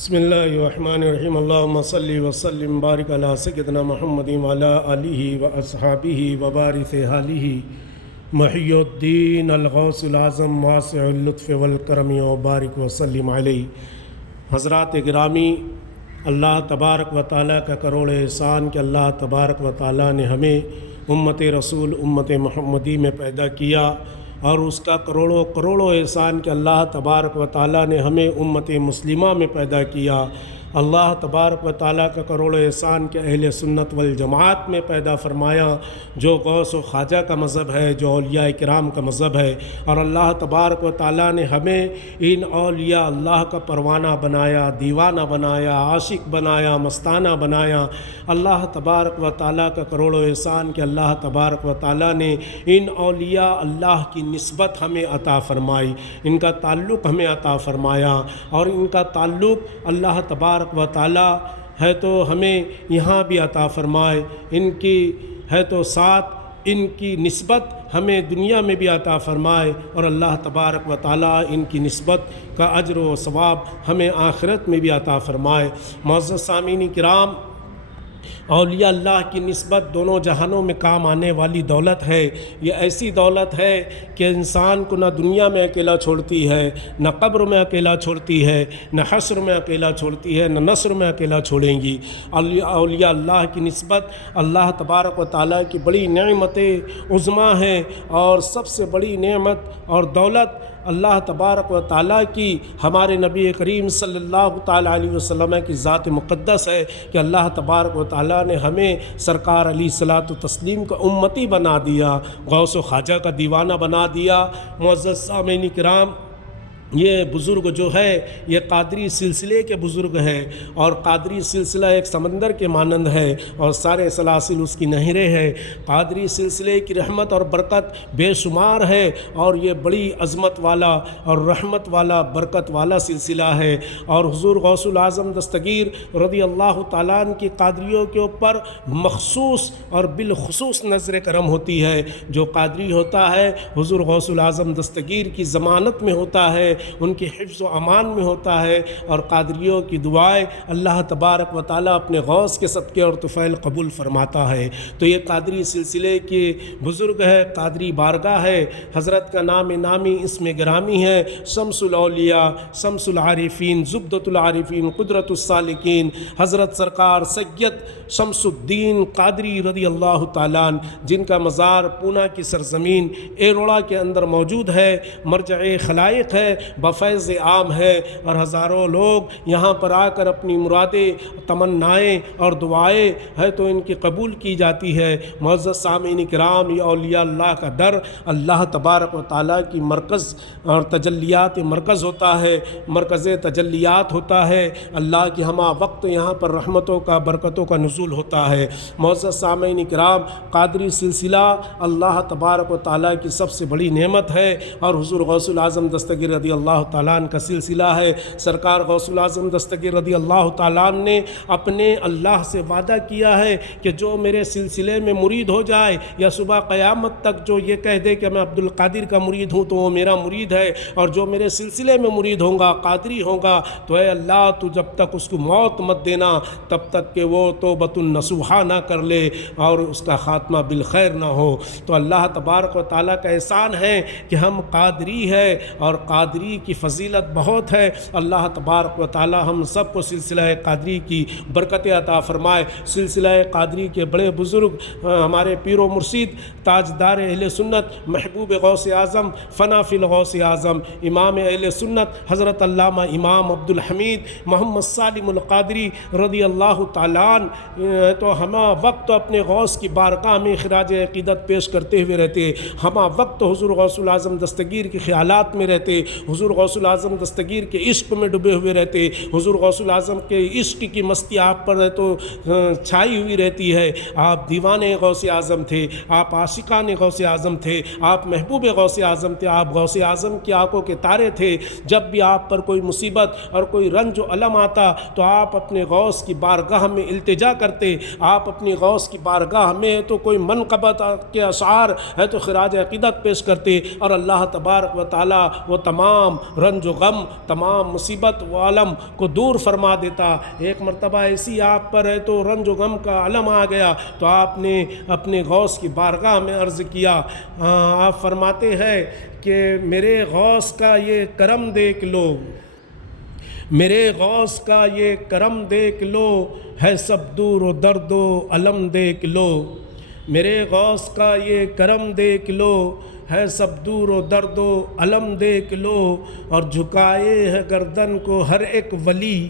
بسم اللہ الرحمن الرحیم اللہم صلی وسلم بارک علی سیدنا محمد وعلی آلہ واصحابہ وبارث حالہ محی الدین الغوث العظم واسع اللطف والکرم وبارک وسلم علیہ۔ حضرات گرامی، اللہ تبارک و تعالیٰ کا کروڑ احسان کہ اللہ تبارک و تعالیٰ نے ہمیں امت رسول امت محمدی میں پیدا کیا، اور اس کا کروڑوں احسان کہ اللہ تبارک و تعالیٰ نے ہمیں امت مسلمہ میں پیدا کیا۔ اللہ تبارک و تعالیٰ کا کروڑ احسان کہ اہل سنت والجماعت میں پیدا فرمایا، جو غوث و خواجہ کا مذہب ہے، جو اولیاء کرام کا مذہب ہے، اور اللہ تبارک و تعالیٰ نے ہمیں ان اولیاء اللہ کا پروانہ بنایا، دیوانہ بنایا، عاشق بنایا، مستانہ بنایا۔ اللہ تبارک و تعالیٰ کا کروڑ احسان کہ اللہ تبارک و تعالیٰ نے ان اولیاء اللہ کی نسبت ہمیں عطا فرمائی، ان کا تعلق ہمیں عطا فرمایا، اور ان کا تعلق اللہ تبارک و تعالیٰ ہے تو ہمیں یہاں بھی عطا فرمائے، ان کی ہے تو ساتھ ان کی نسبت ہمیں دنیا میں بھی عطا فرمائے، اور اللہ تبارک و تعالیٰ ان کی نسبت کا اجر و ثواب ہمیں آخرت میں بھی عطا فرمائے۔ معزز سامعین کرام، اولیاء اللہ کی نسبت دونوں جہانوں میں کام آنے والی دولت ہے۔ یہ ایسی دولت ہے کہ انسان کو نہ دنیا میں اکیلا چھوڑتی ہے، نہ قبر میں اکیلا چھوڑتی ہے، نہ حشر میں اکیلا چھوڑتی ہے، نہ نصر میں اکیلا چھوڑیں گی۔ اولیاء اللہ کی نسبت اللہ تبارک و تعالیٰ کی بڑی نعمت عظمیٰ ہے، اور سب سے بڑی نعمت اور دولت اللہ تبارک و تعالیٰ کی ہمارے نبی کریم صلی اللہ تعالیٰ علیہ وسلم کی ذات مقدس ہے کہ اللہ تبارک و تعالیٰ نے ہمیں سرکار علیہ الصلاۃ والتسلیم کا امتی بنا دیا، غوث و خواجہ کا دیوانہ بنا دیا۔ معزز سامعین کرام، یہ بزرگ جو ہے یہ قادری سلسلے کے بزرگ ہے، اور قادری سلسلہ ایک سمندر کے مانند ہے، اور سارے سلاسل اس کی نہریں ہیں۔ قادری سلسلے کی رحمت اور برکت بے شمار ہے، اور یہ بڑی عظمت والا اور رحمت والا برکت والا سلسلہ ہے۔ اور حضور غوث العظم دستگیر رضی اللہ تعالیٰ عنہ کی قادریوں کے اوپر مخصوص اور بالخصوص نظر کرم ہوتی ہے۔ جو قادری ہوتا ہے حضور غوث العظم دستگیر کی ضمانت میں ہوتا ہے، ان کے حفظ و امان میں ہوتا ہے، اور قادریوں کی دعائیں اللہ تبارک و تعالیٰ اپنے غوث کے صدقے اور طفیل قبول فرماتا ہے۔ تو یہ قادری سلسلے کے بزرگ ہے، قادری بارگاہ ہے۔ حضرت کا نام نامی اسم گرامی ہے، شمس الاولیاء، شمس العارفین، زبدۃ العارفین، قدرت السالکین، حضرت سرکار سید شمس الدین قادری رضی اللہ تعالیٰ عنہ، جن کا مزار پونا کی سرزمین ایروڑا کے اندر موجود ہے، مرجع خلائق ہے، بفیض عام ہے، اور ہزاروں لوگ یہاں پر آ کر اپنی مرادیں، تمنائیں اور دعائیں ہے تو ان کی قبول کی جاتی ہے۔ معزز سامعین کرام، یہ اولیاء اللہ کا در اللہ تبارک و تعالیٰ کی مرکز اور تجلیات مرکز ہوتا ہے، مرکز تجلیات ہوتا ہے۔ اللہ کی ہمہ وقت یہاں پر رحمتوں کا، برکتوں کا نزول ہوتا ہے۔ معزز سامعین کرام، قادری سلسلہ اللہ تبارک و تعالیٰ کی سب سے بڑی نعمت ہے، اور حضور غوث العظم دستگیر رضی اللہ تعالیٰ عنہ کا سلسلہ ہے۔ سرکار غوث العظم دستگیر رضی اللہ تعالیٰ عنہ نے اپنے اللہ سے وعدہ کیا ہے کہ جو میرے سلسلے میں مرید ہو جائے، یا صبح قیامت تک جو یہ کہہ دے کہ میں عبد القادر کا مرید ہوں تو وہ میرا مرید ہے، اور جو میرے سلسلے میں مرید ہوگا، قادری ہوگا، تو اے اللہ تو جب تک اس کو موت مت دینا تب تک کہ وہ توبۃ النصوحہ نہ کر لے اور اس کا خاتمہ بالخیر نہ ہو۔ تو اللہ تبارک و تعالیٰ کا احسان ہے کہ ہم قادری ہے، اور قادری کی فضیلت بہت ہے۔ اللہ تبارک و تعالیٰ ہم سب کو سلسلہ قادری کی برکت عطا فرمائے۔ سلسلہ قادری کے بڑے بزرگ ہمارے پیر و مرشد، تاجدار اہل سنت، محبوب غوث اعظم، فنا فی الغوث اعظم، امام اہل سنت حضرت علامہ امام عبدالحمید محمد سالم القادری رضی اللہ تعالیٰ عنہ تو ہمہ وقت اپنے غوث کی بارگاہ میں خراج عقیدت پیش کرتے ہوئے رہتے، ہمہ وقت حضور غوث العظم دستگیر کے خیالات میں رہتے، حضور غوث العظم دستگیر کے عشق میں ڈوبے ہوئے رہتے۔ حضور غوث العظم کے عشق کی مستی آپ پر تو چھائی ہوئی رہتی ہے۔ آپ دیوانے غوث اعظم تھے، آپ عاشقان غوث اعظم تھے، آپ محبوب غوث اعظم تھے، آپ غوث اعظم کی آنکھوں کے تارے تھے۔ جب بھی آپ پر کوئی مصیبت اور کوئی رنج و الم آتا تو آپ اپنے غوث کی بارگاہ میں التجا کرتے، آپ اپنی غوث کی بارگاہ میں تو کوئی منقبت کے اشعار ہے تو خراج عقیدت پیش کرتے، اور اللہ تبارک و تعالیٰ وہ تمام تمام رنج و غم، تمام مصیبت و علم کو دور فرما دیتا۔ ایک مرتبہ ایسی آپ پر ہے تو رنج و غم کا علم آ گیا تو آپ نے اپنے غوث کی بارگاہ میں عرض کیا۔ آپ فرماتے ہیں کہ میرے غوث کا یہ کرم دیکھ لو، میرے غوث کا یہ کرم دیکھ لو، ہے سب دور و درد و علم دیکھ لو، میرے غوث کا یہ کرم دیکھ لو، ہے سب دور و درد و علم دیکھ لو، اور جھکائے ہے گردن کو ہر ایک ولی،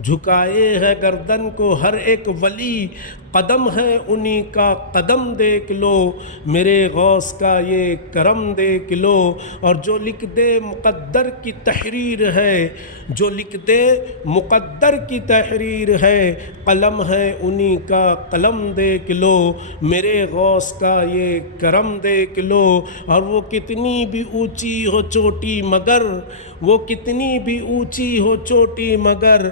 جھکائے ہے گردن کو ہر ایک ولی، قدم ہے انہی کا قدم دیکھ لو، میرے غوث کا یہ کرم دیکھ لو۔ اور جو لکھ دے مقدر کی تحریر ہے، جو لکھ دے مقدر کی تحریر ہے، قلم ہے انہی کا قلم دیکھ لو، میرے غوث کا یہ کرم دیکھ لو۔ اور وہ کتنی بھی اونچی ہو چوٹی مگر، وہ کتنی بھی اونچی ہو چوٹی مگر،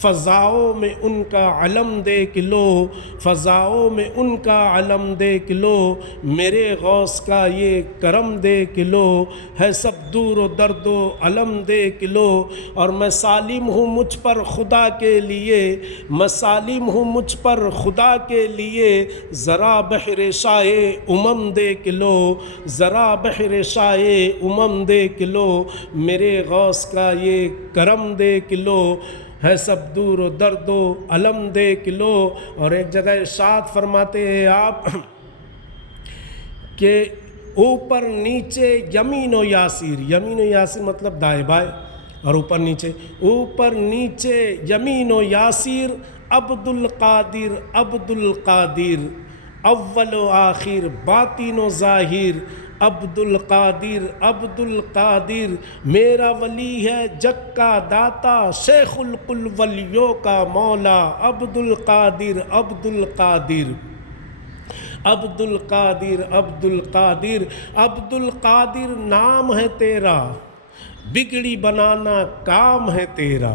فضاؤں میں ان کا علم دیکھ لو، فضاؤں میں ان کا علم دیکھ لو، میرے غوث کا یہ کرم دیکھ لو، ہے سب دور و درد و علم دیکھ لو۔ اور میں سالم ہوں مجھ پر خدا کے لیے، میں سالم ہوں مجھ پر خدا کے لیے، ذرا بحر شاہ امم دیکھ لو، ذرا بحر شاہ امم دیکھ لو، میرے غوث کا یہ کرم دیکھ لو، ہے سب دور و درد و علم دیکھ لو۔ اور ایک جگہ ارشاد فرماتے ہیں آپ کہ اوپر نیچے یمین و یاسیر، یمین و یاسیر مطلب دائیں بائیں، اور اوپر نیچے، اوپر نیچے یمین و یاسیر، عبد القادر عبد القادر، اول و آخر باطن و ظاہر، عبد القادر عبد القادر، میرا ولی ہے جگ کا داتا، شیخ القل ولیوں کا مولا، عبد القادر عبد القادر، عبد القادر عبد القادر، عبد القادر نام ہے تیرا، بگڑی بنانا کام ہے تیرا،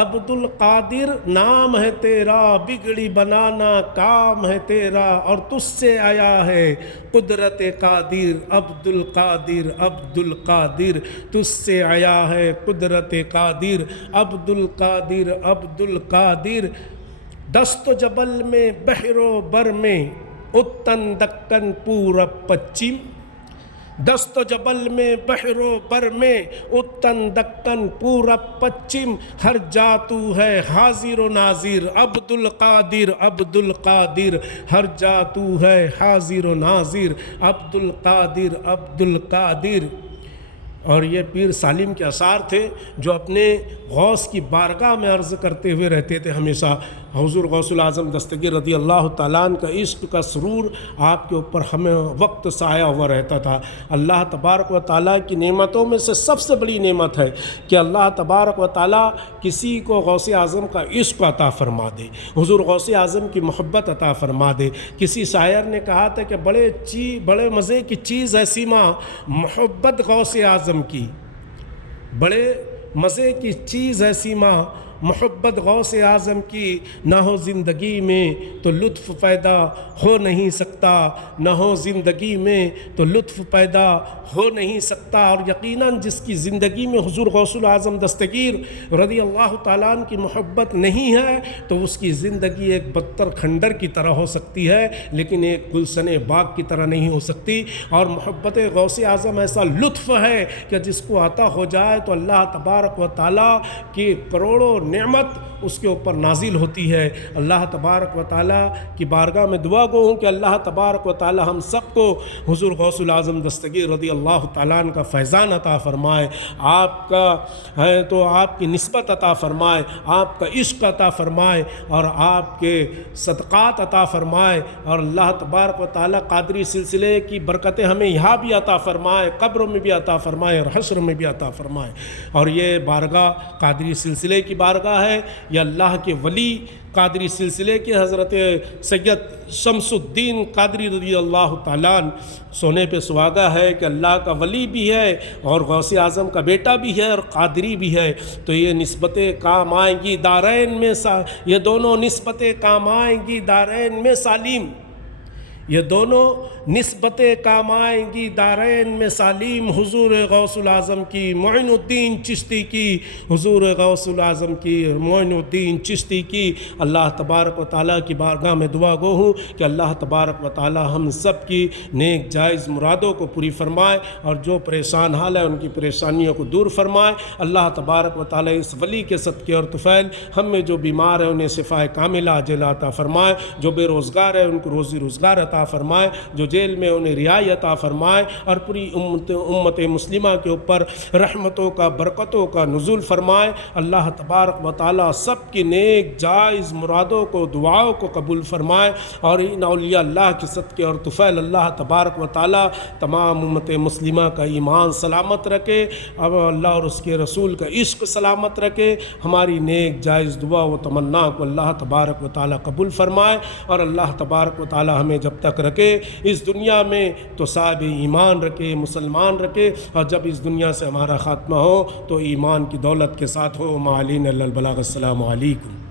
عبد القادر نام ہے تیرا، بگڑی بنانا کام ہے تیرا، اور تجھ سے آیا ہے قدرت قادر، عبد القادر عبد القادر، تجھ سے آیا ہے قدرت قادر، عبد القادر عبد القادر، دست و جبل میں بحر و بر میں، اتن دکن پورب پچھم، دست و جبل میں بحر و بر میں، اتن دکن پورب پچھم، ہر جا تو ہے حاضر و ناظر، عبد القادر عبد القادر، ہر جا تو ہے حاضر و ناظر، عبد القادر عبد القادر۔ اور یہ پیر سالم کے اثار تھے جو اپنے غوث کی بارگاہ میں عرض کرتے ہوئے رہتے تھے ہمیشہ۔ حضور غوث العظم دستگیر رضی اللہ تعالیٰ عنہ کا عشق کا سرور آپ کے اوپر ہمیں وقت سایہ ہوا رہتا تھا۔ اللہ تبارک و تعالیٰ کی نعمتوں میں سے سب سے بڑی نعمت ہے کہ اللہ تبارک و تعالیٰ کسی کو غوث اعظم کا عشق عطا فرما دے، حضور غوث اعظم کی محبت عطا فرما دے۔ کسی شاعر نے کہا تھا کہ بڑے مزے کی چیز ہے سیما محبت غوث اعظم کی، بڑے مزے کی چیز ہے سیما محبت غوث اعظم کی، نہ ہو زندگی میں تو لطف پیدا ہو نہیں سکتا، نہ ہو زندگی میں تو لطف پیدا ہو نہیں سکتا۔ اور یقیناً جس کی زندگی میں حضور غوث العظم دستگیر رضی اللہ تعالیٰ عنہ کی محبت نہیں ہے تو اس کی زندگی ایک بدتر کھنڈر کی طرح ہو سکتی ہے، لیکن ایک گلشن باغ کی طرح نہیں ہو سکتی۔ اور محبت غوث اعظم ایسا لطف ہے کہ جس کو عطا ہو جائے تو اللہ تبارک و تعالیٰ کی کروڑوں نعمت اس کے اوپر نازل ہوتی ہے۔ اللہ تبارک و تعالیٰ کی بارگاہ میں دعا گو ہوں کہ اللہ تبارک و تعالیٰ ہم سب کو حضور غوث العظم دستگیر رضی اللہ تعالیٰ عنہ کا فیضان عطا فرمائے، آپ کا ہے تو آپ کی نسبت عطا فرمائے، آپ کا عشق عطا فرمائے، اور آپ کے صدقات عطا فرمائے، اور اللہ تبارک و تعالیٰ قادری سلسلے کی برکتیں ہمیں یہاں بھی عطا فرمائے، قبر میں بھی عطا فرمائے، اور حشر میں بھی عطا فرمائے۔ اور یہ بارگاہ قادری سلسلے کی بارگاہ ہے، یہ اللہ کے ولی قادری سلسلے کے حضرت سید شمس الدین قادری رضی اللہ تعالیٰ عنہ سونے پہ سہاگا ہے کہ اللہ کا ولی بھی ہے اور غوث اعظم کا بیٹا بھی ہے اور قادری بھی ہے، تو یہ نسبتیں کام آئیں گی دارین میں، یہ دونوں نسبتیں کام آئیں گی دارین میں سالم، یہ دونوں نسبتیں کام آئیں گی دارین میں سالم حضور غوث العظم کی، معین الدین چشتی کی، حضور غوث العظم کی، معین الدین چشتی کی۔ اللہ تبارک و تعالیٰ کی بارگاہ میں دعا گو ہوں کہ اللہ تبارک و تعالیٰ ہم سب کی نیک جائز مرادوں کو پوری فرمائے، اور جو پریشان حال ہے ان کی پریشانیوں کو دور فرمائے۔ اللہ تبارک و تعالیٰ اس ولی کے صدقے اور طفیل ہم میں جو بیمار ہیں انہیں شفائے کاملہ عاجلہ عطا فرمائے، جو بے روزگار ہے ان کو روزی روزگار عطا فرمائے، جو جیل میں انہیں رہائی عطا فرمائے، اور پوری امت مسلمہ کے اوپر رحمتوں کا برکتوں کا نزول فرمائے۔ اللہ تبارک و تعالیٰ سب کی نیک جائز مرادوں کو دعاؤں کو قبول فرمائے، اور ان اولیاء اللہ کے صدقے اور طفیل اللہ تبارک و تعالیٰ تمام امت مسلمہ کا ایمان سلامت رکھے، اب اللہ اور اس کے رسول کا عشق سلامت رکھے۔ ہماری نیک جائز دعا و تمنا کو اللہ تبارک و تعالیٰ قبول فرمائے، اور اللہ تبارک و تعالیٰ ہمیں جب تک رکھے اس دنیا میں تو صاحب ایمان رکھے، مسلمان رکھے، اور جب اس دنیا سے ہمارا خاتمہ ہو تو ایمان کی دولت کے ساتھ ہو۔ ما علینا الا البلاغ۔ السلام علیکم۔